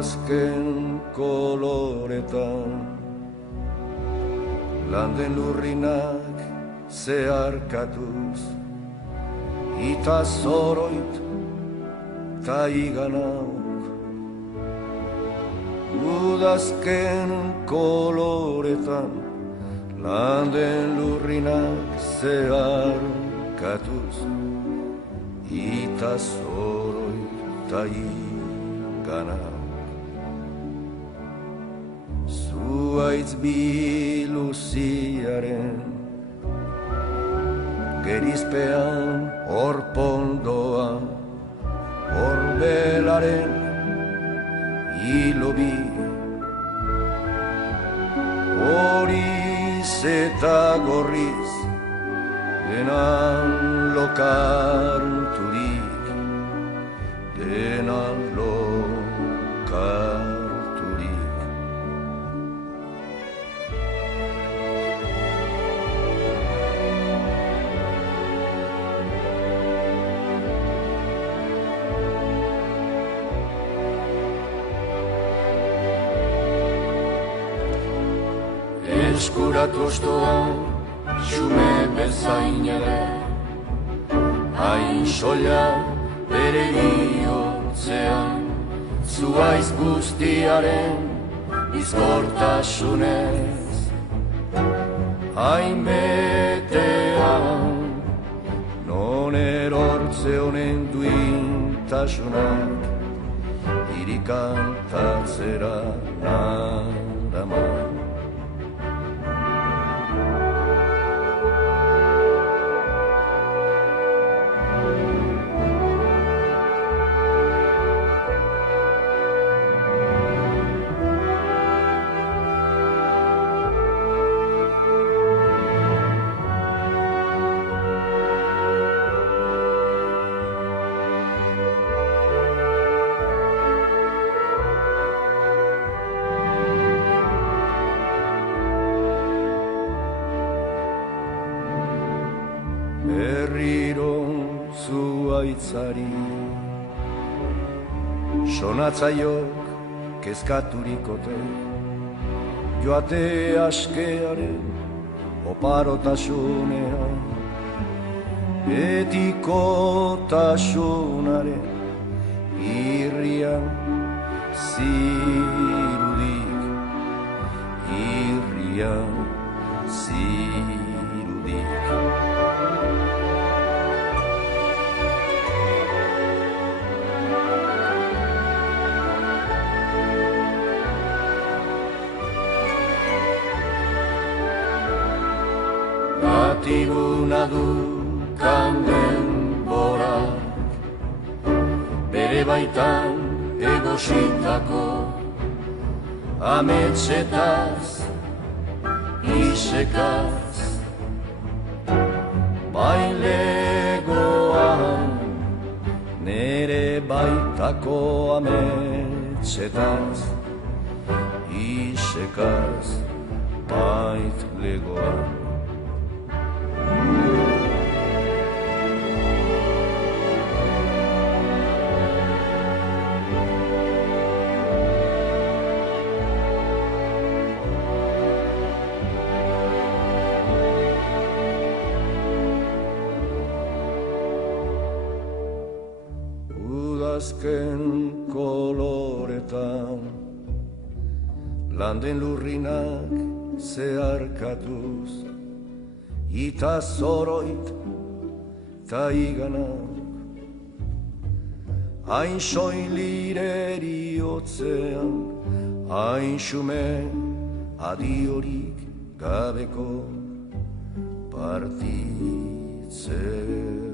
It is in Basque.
Udazken koloretan landen lurrinak zeharkatuz ita zoroit ta iganauk. Udazken koloretan landen lurrinak zeharkatuz ita zoroit ta iganauk. Zuaitz biluziaren gerizpean orpondoa orbelaren hilobi horiz eta gorriz denan lokarturik denan lokarturik. Eskuratu ostoan, xume bezain ere, hain soila bere bihotzean, zuaiz guztiaren bizkortasunez. Hain betean, non erortze honen duintasunak, irikantatzera nadaman. Berriro zuaitzari sonatzaiok kezkaturikote joate askearen oparotasunean betikotasunaren irrian zirudik irrian zirudik. Batiguna du kandenborak bere baitan egositako ametsetaz isekaz bailegoan nere baitako ametsetaz isekaz baitlegoan. Udazken koloretan landen lurrinak zeharkatuz ita zoroit ta iganak hain soilireri otzean hain xume adiorik gabeko partitzen.